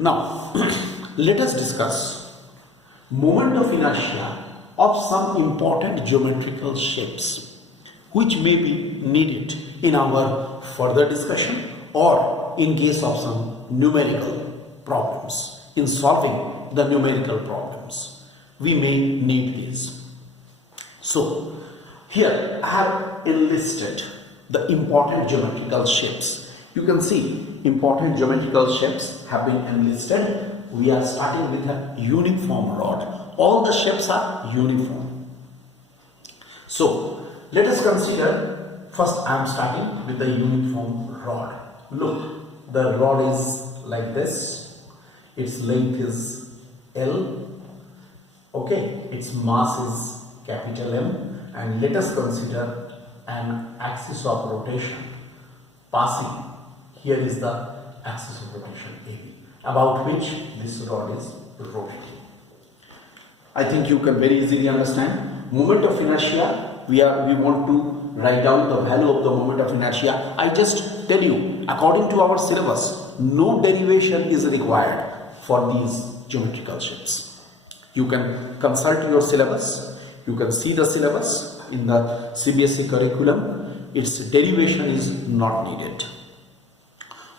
Now, let us discuss moment of inertia of some important geometrical shapes which may be needed in our further discussion or in case of some numerical problems. In solving the numerical problems, we may need these. So, here I have enlisted the important geometrical shapes. You can see important geometrical shapes have been enlisted. We are starting with a uniform rod. All the shapes are uniform. So, let us consider, first I am starting with the uniform rod. Look, the rod is like this. Its length is L. Okay, its mass is capital M. And let us consider an axis of rotation passing. Here is the axis of rotation AB, about which this rod is rotating. I think you can very easily understand. Moment of inertia, we want to write down the value of the moment of inertia. I just tell you, according to our syllabus, no derivation is required for these geometrical shapes. You can consult your syllabus. You can see the syllabus in the CBSE curriculum. Its derivation is not needed.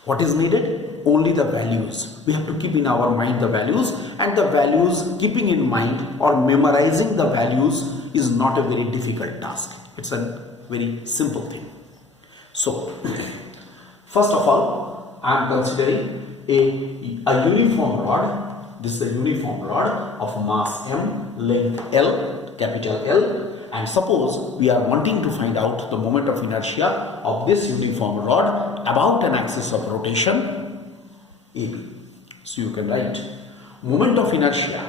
What is needed? Only the values. We have to keep in our mind the values, and the values, keeping in mind or memorizing the values is not a very difficult task. It's a very simple thing. So, first of all, I am considering a uniform rod. This is a uniform rod of mass M, length L, capital L. And suppose we are wanting to find out the moment of inertia of this uniform rod about an axis of rotation AB. So you can write moment of inertia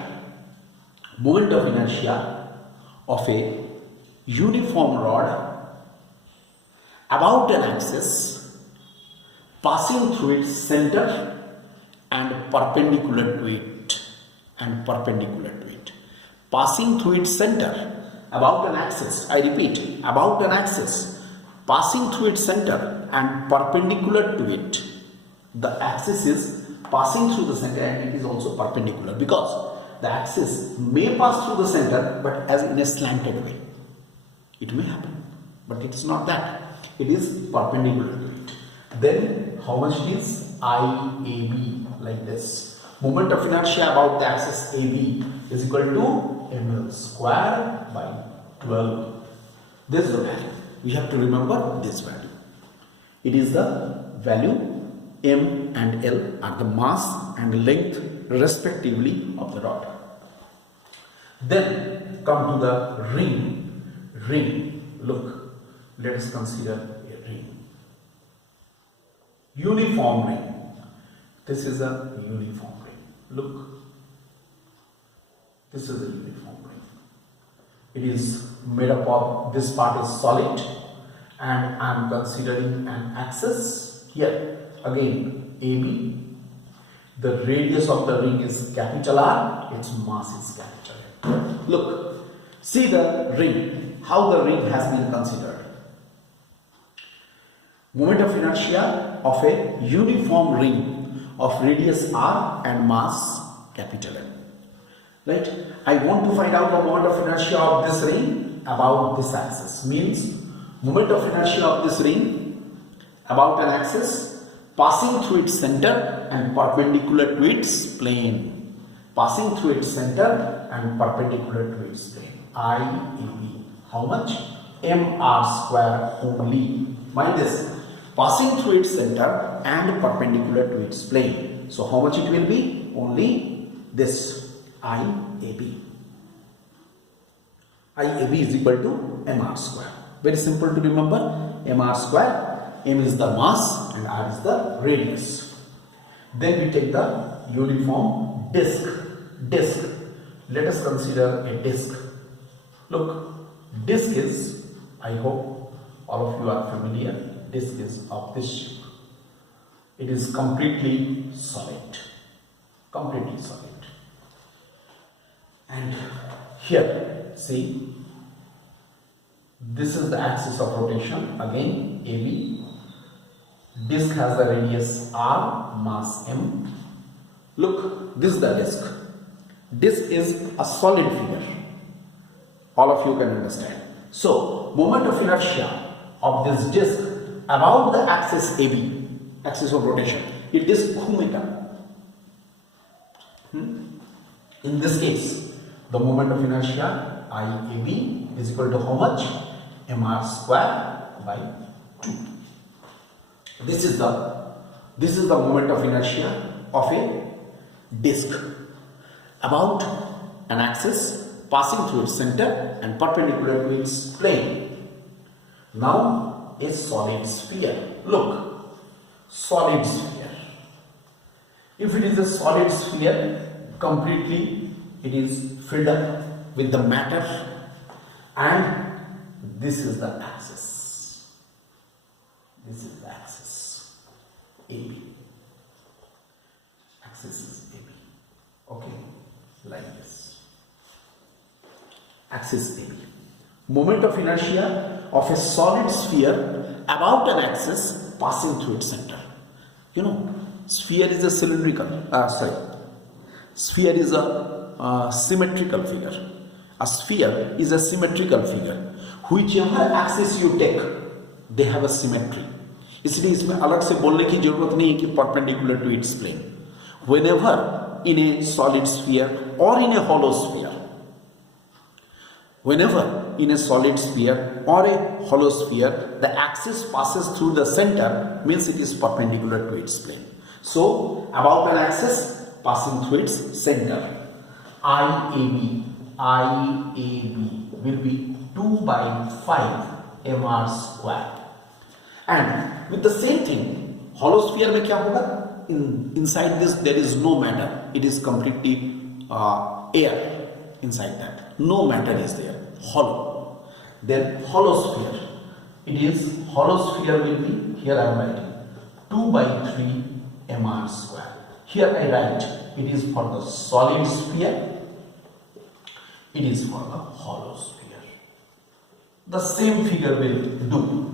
of a uniform rod about an axis passing through its center and perpendicular to it. Passing through its center. About an axis, I repeat, about an axis passing through its center and perpendicular to it. The axis is passing through the center and it is also perpendicular, because the axis may pass through the center but as in a slanted way. It may happen, but it is not that. It is perpendicular to it. Then how much it is? IAB, like this. Moment of inertia about the axis AB is equal to ml square by 12. This is the value. We have to remember this value. It is the value M and L are the mass and length respectively of the rod. Then come to the ring. Look, let us consider a ring. Uniform ring. This is a uniform ring. Look. This is a uniform ring. It is made up of, this part is solid, and I am considering an axis here. Again, AB. The radius of the ring is capital R, its mass is capital M. Look, see the ring, how the ring has been considered. Moment of inertia of a uniform ring of radius R and mass capital M. Right? I want to find out the moment of inertia of this ring about this axis. Means moment of inertia of this ring about an axis passing through its center and perpendicular to its plane. Passing through its center and perpendicular to its plane. IAB. How much? mr square only. Mind this. Passing through its center and perpendicular to its plane. So how much it will be? Only this. IAB. IAB is equal to mr square. Very simple to remember. Mr square. M is the mass and R is the radius. Then we take the uniform disc. Let us consider a disc. Look, disc is, I hope all of you are familiar, disc is of this shape. It is completely solid. And here, see, this is the axis of rotation, again AB. Disc has the radius R, mass M. Look, this is the disk. Disk is a solid figure. All of you can understand. So, moment of inertia of this disk about the axis AB, axis of rotation, it is omega. In this case, the moment of inertia IAB is equal to how much? mr square by 2. This is the moment of inertia of a disk about an axis passing through its center and perpendicular to its plane. Now a solid sphere. Look, solid sphere. If it is a solid sphere, completely it is filled up with the matter, and this is the axis. This is the axis AB. Axis is AB. Okay, like this. Axis AB. Moment of inertia of a solid sphere about an axis passing through its center. You know, sphere is a cylindrical. Sphere is a symmetrical figure. A sphere is a symmetrical figure. Whichever axis you take, they have a symmetry. इसलिए इसमें अलग से बोलने की जरूरत नहीं है कि perpendicular to its plane. Whenever in a solid sphere or in a hollow sphere, whenever in a solid sphere or a hollow sphere, the axis passes through the center, means it is perpendicular to its plane. So, about an axis passing through its center, IAB will be 2 by 5 mr square. And with the same thing, hollow sphere में क्या होगा? Inside this there is no matter. It is completely air inside that. No matter is there. Hollow. Then hollow sphere. It is hollow sphere will be, here I am writing 2 by 3 mr square. Here I write it is for the solid sphere. It is for the hollow sphere. The same figure will do.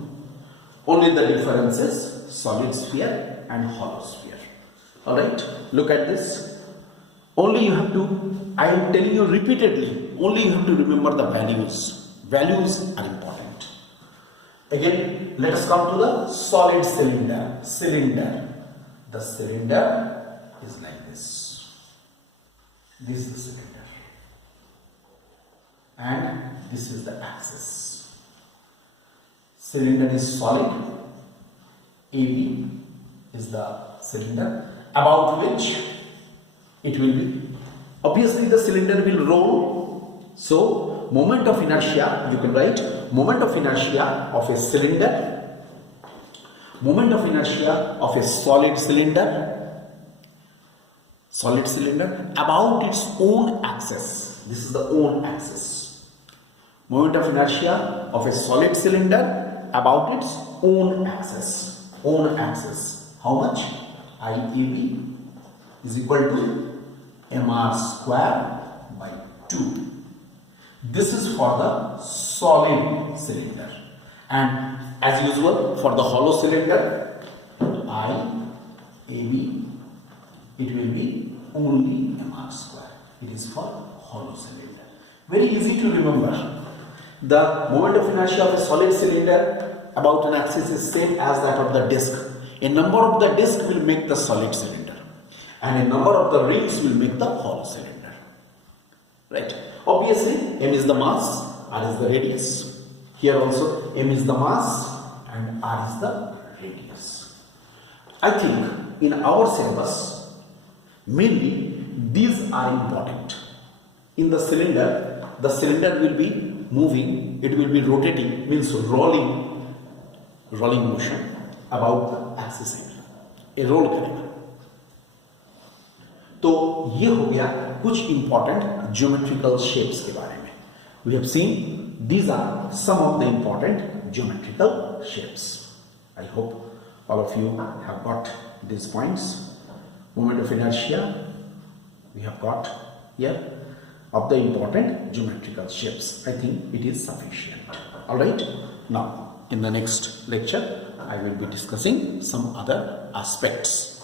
Only the difference is solid sphere and hollow sphere. Alright, look at this. Only you have to, I am telling you repeatedly, only you have to remember the values. Values are important. Again, let us come to the solid cylinder. The cylinder is like this. This is the cylinder. And this is the axis. Cylinder is solid. AB is the cylinder about which it will be. Obviously the cylinder will roll. So moment of inertia, you can write moment of inertia of a cylinder, moment of inertia of a solid cylinder about its own axis. This is the own axis. Moment of inertia of a solid cylinder about its own axis. How much? IAB is equal to mr square by 2. This is for the solid cylinder. And as usual, for the hollow cylinder, IAB, it will be only mr square. It is for hollow cylinder. Very easy to remember. The moment of inertia of a solid cylinder about an axis is same as that of the disk. A number of the disk will make the solid cylinder, and a number of the rings will make the hollow cylinder. Right? Obviously, m is the mass, r is the radius. Here also, m is the mass and r is the radius. I think in our syllabus, mainly these are important. In the cylinder will be moving, it will be rotating, means rolling motion about the axis center. A roll करेगा. तो ये हो गया कुछ important geometrical shapes के बारे में. We have seen these are some of the important geometrical shapes. I hope all of you have got these points. Moment of inertia we have got here of the important geometrical shapes. I think it is sufficient. Alright, now in the next lecture I will be discussing some other aspects